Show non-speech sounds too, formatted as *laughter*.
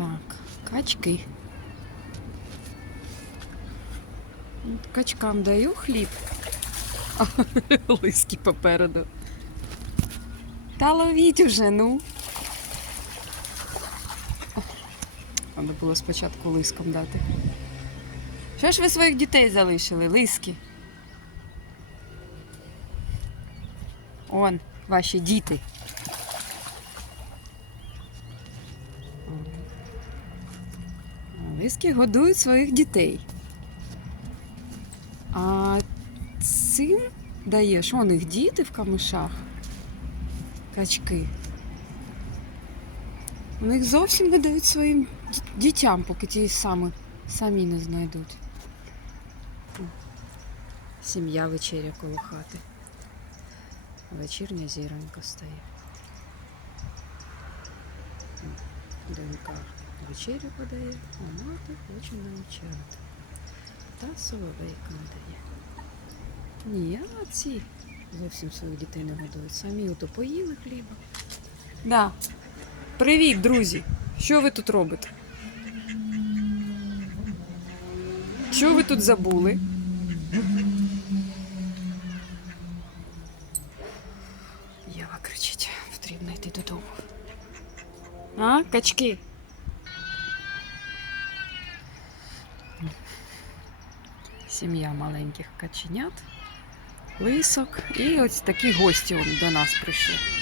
Так, качки. Качкам даю хліб. *laughs* Лиски попереду. Та ловіть уже, ну. Треба було спочатку лиском дати. Що ж ви своїх дітей залишили, лиски? Он, ваші діти. Лиски годують своїх дітей. А цим даєш, он їх діти в камишах. Качки. У них зовсім не дають своїм дітям, поки ті самі, самі не знайдуть. Сім'я вечеря коло хати. Вечірня зіронька стає. Донька вечерю подає, а мати хоче навчати. Та соловейка не дає. Ні, а ці зовсім своїх дітей не годують. Самі ото поїли хліба. Да. Привіт, друзі! Що ви тут робите? Що ви тут забули? Єва кричить, потрібно йти додому. А, качки? Сім'я маленьких каченят, лисок і ось такі гості до нас прийшли.